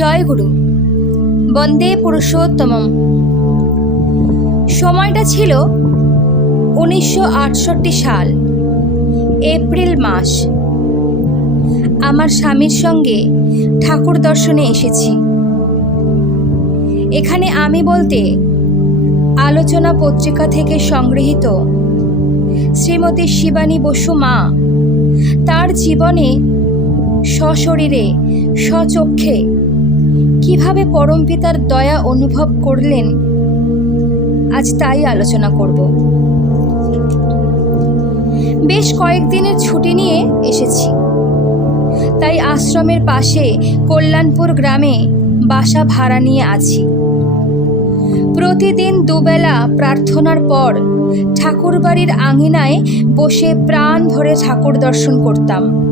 জয় গুরু। বন্দে পুরুষোত্তমম। সময়টা ছিল উনিশশো আটষট্টি সাল, এপ্রিল মাস। আমার স্বামীর সঙ্গে ঠাকুর দর্শনে এসেছি। এখানে আমি বলতে আলোচনা পত্রিকা থেকে সংগৃহীত শ্রীমতী শিবানী বসু মা তার জীবনে সশরীরে স্বচক্ষে কীভাবে পরম পিতার দয়া অনুভব করলেন? আজ তাই আলোচনা করব। বেশ কয়েকদিনের ছুটি নিয়ে এসেছি। তাই আশ্রমের পাশে কল্যাণপুর গ্রামে বাসা ভাড়া নিয়ে আছি। প্রতিদিন দুবেলা প্রার্থনার পর ঠাকুরবাড়ির আঙিনায় বসে প্রাণ ভরে ঠাকুর দর্শন করতাম।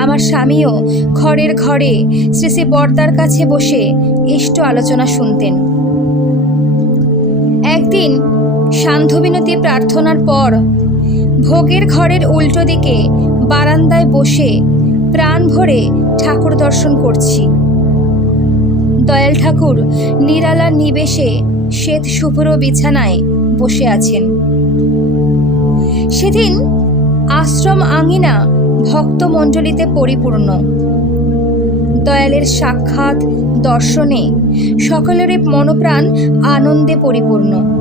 আমার স্বামীও ঘরের ঘরে শ্রী শ্রী বর্দার কাছে বসে ইষ্ট আলোচনা শুনতেন। একদিন সান্ধ্যবিনতি প্রার্থনার পর ভোগের ঘরের উল্টো দিকে বারান্দায় বসে প্রাণ ভরে ঠাকুর দর্শন করছি। দয়াল ঠাকুর নিরালা নিবেশে শ্বেত শুভ্র বিছানায় বসে আছেন। সেদিন আশ্রম আঙিনা ভক্তমণ্ডলীতে পরিপূর্ণ। দয়ালের সাক্ষাৎ, দর্শনে সকলেরই মনপ্রাণ আনন্দে পরিপূর্ণ।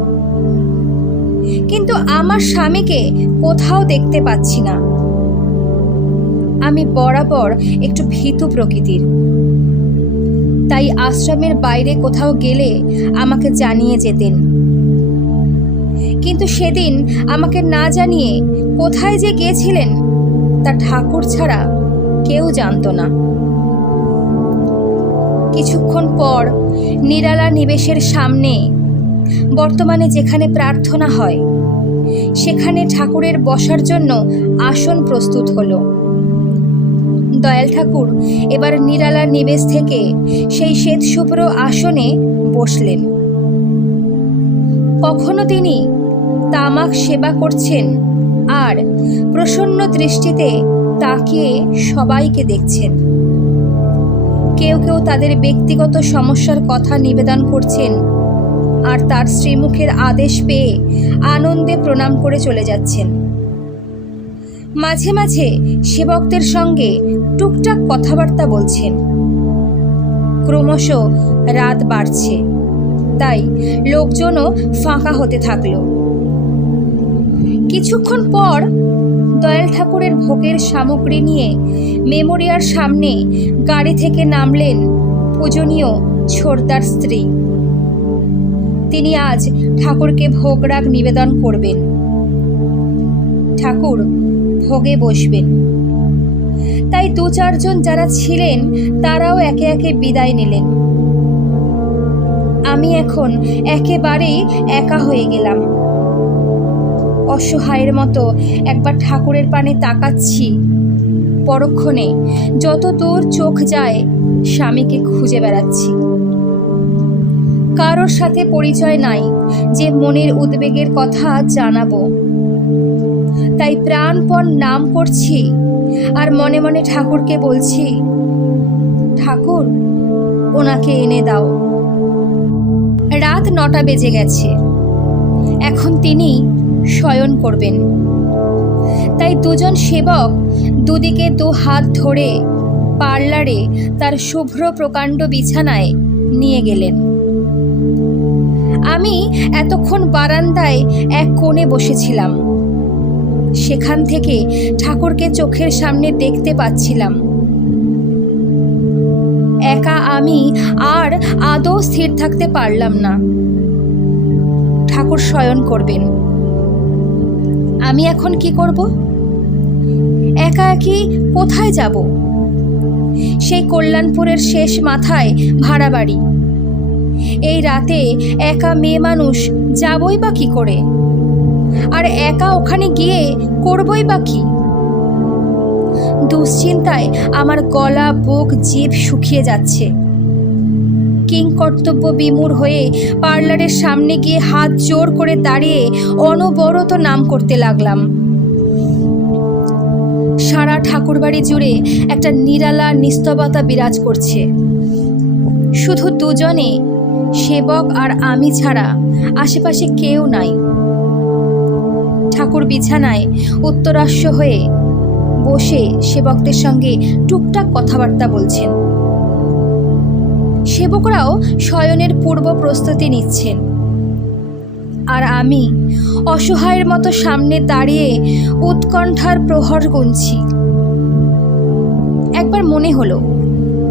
কিন্তু আমার স্বামীকে কোথাও দেখতে পাচ্ছি না। আমি বরাবর একটু ভীতু প্রকৃতির। তাই আশ্রমের বাইরে কোথাও গেলে আমাকে জানিয়ে যেতেন। কিন্তু সেদিন আমাকে না জানিয়ে কোথায় যে গিয়েছিলেন তা ঠাকুর ছাড়া কেউ জানতো না। কিছুক্ষণ পর নিরালা নিবেশের সামনে বর্তমানে যেখানে প্রার্থনা হয়, সেখানে ঠাকুরের বসার জন্য আসন প্রস্তুত হলো। দয়াল ঠাকুর এবার নিরালা নিবেশ থেকে সেই শ্বেত শুভ্র আসনে বসলেন। কখনো তিনি তামাক সেবা করছেন আর প্রসন্ন দৃষ্টিতে তাকিয়ে সবাইকে দেখছেন। কেউ কেউ তাদের ব্যক্তিগত সমস্যার কথা নিবেদন করছেন আর তার শ্রীমুখের আদেশ পেয়ে আনন্দে প্রণাম করে চলে যাচ্ছেন। মাঝে মাঝে সেবকদের সঙ্গে টুকটাক কথাবার্তা বলছেন। ক্রমশ রাত বাড়ছে, তাই লোকজনও ফাঁকা হতে থাকল। কিছুক্ষণ পর দয়াল ঠাকুরের ভোগের সামগ্রী নিয়ে মেমোরিয়ার সামনে গাড়ি থেকে নামলেন পূজনীয় ছোড়দার স্ত্রী। তিনি আজ ঠাকুরকে ভোগরাগ নিবেদন করবেন। ঠাকুর ভোগে বসবেন। তাই দু চারজন যারা ছিলেন, তারাও একে একে বিদায় নিলেন। আমি এখন একেবারেই একা হয়ে গেলাম। অসহায়ের মতো একবার ঠাকুরের পানে তাকাচ্ছি। পরক্ষণে যত দূর চোখ যায়, স্বামীকে খুঁজে বেড়াচ্ছি। কারোর সাথে পরিচয় নাই যে মনের উদ্বেগের কথা জানাব। তাই প্রাণপণ নাম করছি আর মনে মনে ঠাকুরকে বলছি, ঠাকুর, ওনাকে এনে দাও। রাত নটা বেজে গেছে। এখন তিনি শয়ন করবেন। তাই দুজন সেবক দুদিকে দু হাত ধরে পার্লারে তার শুভ্র প্রকাণ্ড বিছানায় নিয়ে গেলেন। আমি এতক্ষণ বারান্দায় এক কোণে বসেছিলাম। সেখান থেকে ঠাকুরকে চোখের সামনে দেখতে পাচ্ছিলাম। একা আমি আর আদৌ স্থির থাকতে পারলাম না। ঠাকুর শয়ন করবেন। আমি এখন কি করব? একা একই কোথায় যাব? সেই কল্যাণপুরের শেষ মাথায় ভাড়া বাড়ি। এই রাতে একা মেয়ে মানুষ যাবই বা কি করে? আর একা ওখানে গিয়ে করবই বা কি? দুশ্চিন্তায় আমার গলা, বুক, জিভ শুকিয়ে যাচ্ছে। কিং কর্তব্য বিমূর হয়ে পার্লারের সামনে গিয়ে হাত জোর করে দাঁড়িয়ে অনবরত নাম করতে লাগলাম। সারা ঠাকুরবাড়ি জুড়ে একটা নিরালা, নিস্তবতা বিরাজ করছে। শুধু দুজনে, সেবক আর আমি ছাড়া আশেপাশে কেউ নাই। ঠাকুর বিছানায় উত্তরাস্য হয়ে বসে সেবকদের সঙ্গে টুকটাক কথাবার্তা বলছেন। সেবকরাও শয়নের পূর্ব প্রস্তুতি নিচ্ছেন। আর আমি অসহায়ের মতো সামনে দাঁড়িয়ে উৎকণ্ঠার প্রহর গুনছি। একবার মনে হলো,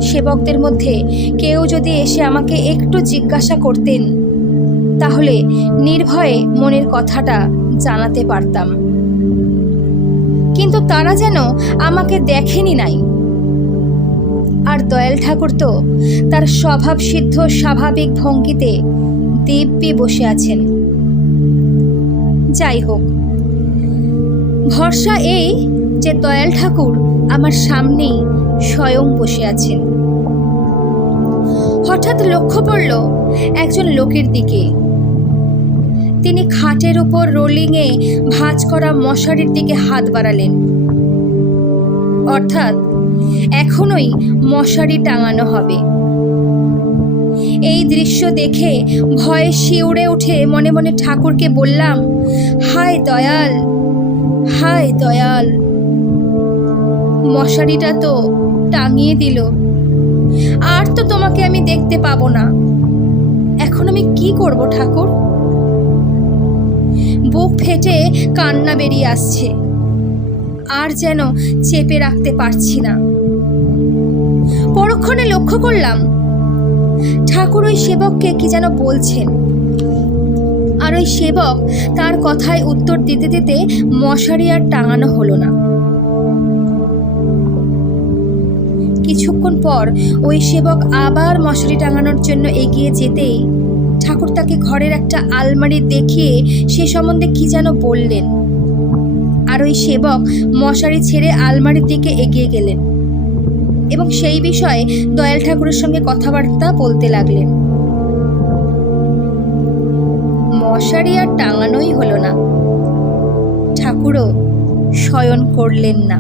সেবকদের মধ্যে কেউ যদি এসে আমাকে একটু জিজ্ঞাসা করতেন, তাহলে নির্ভয়ে মনের কথাটা জানাতে পারতাম। কিন্তু তারা যেন আমাকে দেখেনি নাই। আর দয়াল ঠাকুর তো তার স্বভাব সিদ্ধ স্বাভাবিক ভঙ্গিতে দিব্যি বসে আছেন। যাই হোক, ভরসা এই যে দয়াল ঠাকুর আমার সামনেই স্বয়ং বসে আছেন। হঠাৎ লক্ষ্য পড়ল একজন লোকের দিকে। তিনি খাটের উপর রোলিংয়ে ভাঁজ করা মশারির দিকে হাত বাড়ালেন। অর্থাৎ এখনোই মশারি টাঙানো হবে। এই দৃশ্য দেখে ভয়ে শিউড়ে উঠে মনে মনে ঠাকুরকে বললাম, হায় দয়াল হায় দয়াল। মশারিটা তো টাঙিয়ে দিল। আর তো তোমাকে আমি দেখতে পাবো না। এখন আমি কি করব ঠাকুর? বুক ফেটে কান্না বেরিয়ে আসছে। আর যেন চেপে রাখতে পারছি না। পরক্ষণে লক্ষ্য করলাম, ঠাকুর ওই সেবককে কি যেন বলছেন। আর ওই সেবক তার কথায় উত্তর দিতে দিতে মশারি আর টাঙানো হলো না। কিছুক্ষণ পর ওই সেবক আবার মশারি টাঙানোর জন্য এগিয়ে যেতেই ঠাকুর তাকে ঘরের একটা আলমারি দেখিয়ে সে সম্বন্ধে কি যেন বললেন। আর ওই সেবক মশারি ছেড়ে আলমারির দিকে এগিয়ে গেলেন। এবং সেই বিষয়ে দয়াল ঠাকুরের সঙ্গে কথাবার্তা বলতে লাগলেন। মশারি আর টাঙানোই হলো না। ঠাকুরও শয়ন করলেন না।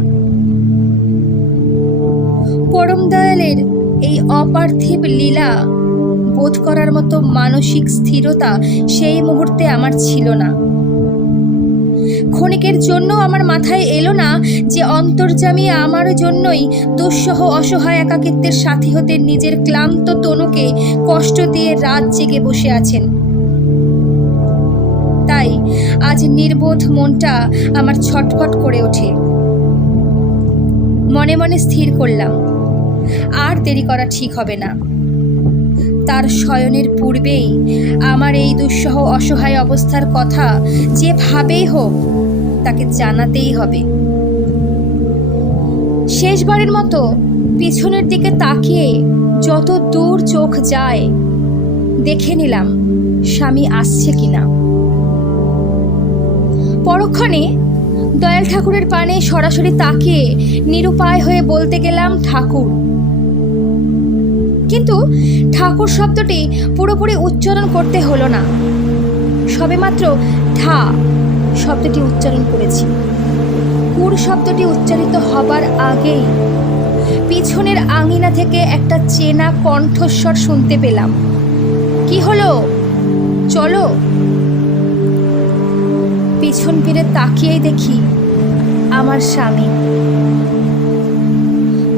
পরম দয়ালের এই অপার্থিব লীলা বোধ করার মতো মানসিক স্থিরতা সেই মুহূর্তে আমার ছিল না। ক্ষণিকের জন্য আমার মাথায় এলো না যে অন্তর্জামী আমার জন্যই দুঃসহ অসহায় একাকিত্বের সাথী হতে নিজের ক্লান্ত তনুকে কষ্ট দিয়ে রাত জেগে বসে আছেন। তাই আজ নির্বোধ মনটা আমার ছটফট করে ওঠে। মনে মনে স্থির করলাম, আর দেরি করা ঠিক হবে না। তার শয়নের পূর্বেই আমার এই দুঃসহ অসহায় অবস্থার কথা যেভাবেই হোক তাকে জানাতেই হবে। শেষবারের মতো পিছনের দিকে তাকিয়ে যত দূর চোখ যায়, দেখে নিলাম স্বামী আসছে কিনা। পরক্ষণে দয়াল ঠাকুরের পানে সরাসরি তাকিয়ে নিরুপায় হয়ে বলতে গেলাম, ঠাকুর। কিন্তু ঠাকুর শব্দটি পুরোপুরি উচ্চারণ করতে হলো না। সবেমাত্র ঠা শব্দটি উচ্চারণ করেছি। কুর শব্দটি উচ্চারিত হবার আগেই পিছনের আঙিনা থেকে একটা চেনা কণ্ঠস্বর শুনতে পেলাম। কি হলো? চলো। পিছন ফিরে তাকিয়েই দেখি আমার স্বামী।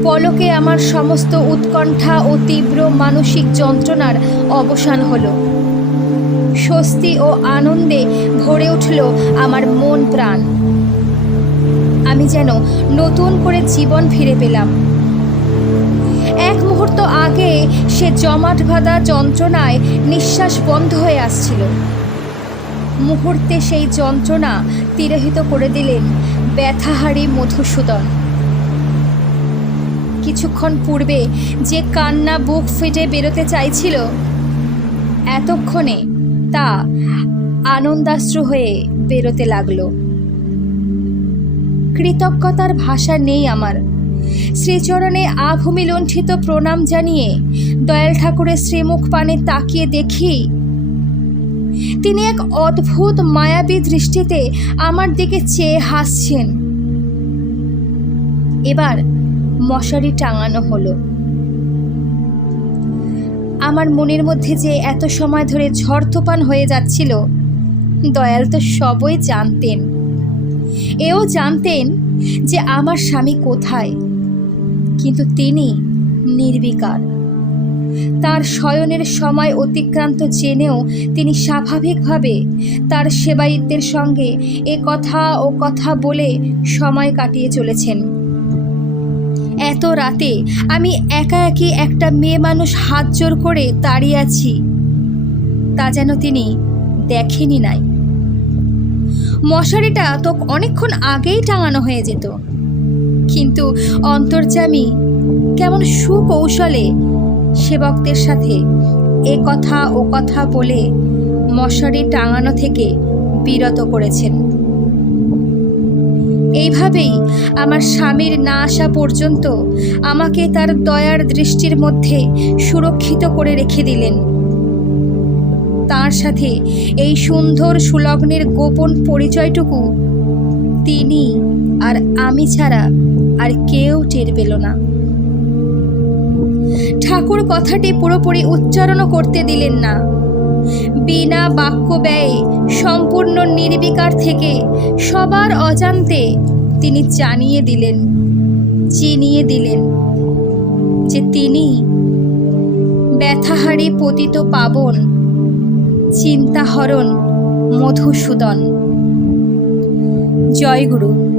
পলকে আমার সমস্ত উৎকণ্ঠা ও তীব্র মানসিক যন্ত্রণার অবসান হলো। স্বস্তি ও আনন্দে ভরে উঠল আমার মন প্রাণ। আমি যেন নতুন করে জীবন ফিরে পেলাম। এক মুহূর্ত আগে সে জমাট বাঁধা যন্ত্রণায় নিঃশ্বাস বন্ধ হয়ে আসছিল। মুহূর্তে সেই যন্ত্রণা তিরোহিত করে দিলেন ব্যথাহারী মধুসূদন। কিছুক্ষণ পূর্বে যে কান্না বুক ফেটে বেরোতে চাইছিল, এতক্ষণে তা আনন্দাশ্রু হয়ে বেরোতে লাগল। কৃতজ্ঞতার ভাষা নেই আমার। শ্রীচরণে আভূমি লুণ্ঠিত প্রণাম জানিয়ে দয়াল ঠাকুরের শ্রীমুখ পানে তাকিয়ে দেখি, তিনি এক অদ্ভুত মায়াবী দৃষ্টিতে আমার দিকে চেয়ে হাসছেন। এবার মশারি টাঙানো হলো। আমার মনের মধ্যে যে এত সময় ধরে ঝড় তুফান হয়ে যাচ্ছিল, দয়াল তো সবই জানতেন। এও জানতেন যে আমার স্বামী কোথায়। কিন্তু তিনি নির্বিকার। তার শয়নের সময় অতিক্রান্ত জেনেও তিনি স্বাভাবিকভাবে তার সেবায়িতদের সঙ্গে এ কথা ও কথা বলে সময় কাটিয়ে চলেছেন। এত রাতে আমি একা একই একটা মেয়ে মানুষ হাত জোর করে দাঁড়িয়ে আছি। তা যেন তিনি দেখেনি নাই। মশারিটা তো অনেকক্ষণ আগেই টাঙানো হয়ে যেত। কিন্তু অন্তর্যামী কেমন সুকৌশলে সেবকদের সাথে এ কথা ও কথা বলে মশারি টাঙানো থেকে বিরত করেছেন। এইভাবেই আমার স্বামীর না আসা পর্যন্ত আমাকে তার দয়ার দৃষ্টির মধ্যে সুরক্ষিত করে রেখে দিলেন। তার সাথে এই সুন্দর সুলগ্নের গোপন পরিচয়টুকু তিনি আর আমি ছাড়া আর কেউ টের পেল না। ঠাকুর কথাটি পুরোপুরি উচ্চারণও করতে দিলেন না। বিনা বাক্য ব্যয়ে, সম্পূর্ণ নির্বিকার থেকে, সবার অজান্তে তিনি জানিয়ে দিলেন, চিনিয়ে দিলেন যে তিনি ব্যথাহারি পতিত পাবন, চিন্তাহরণ মধুসূদন। জয় গুরু।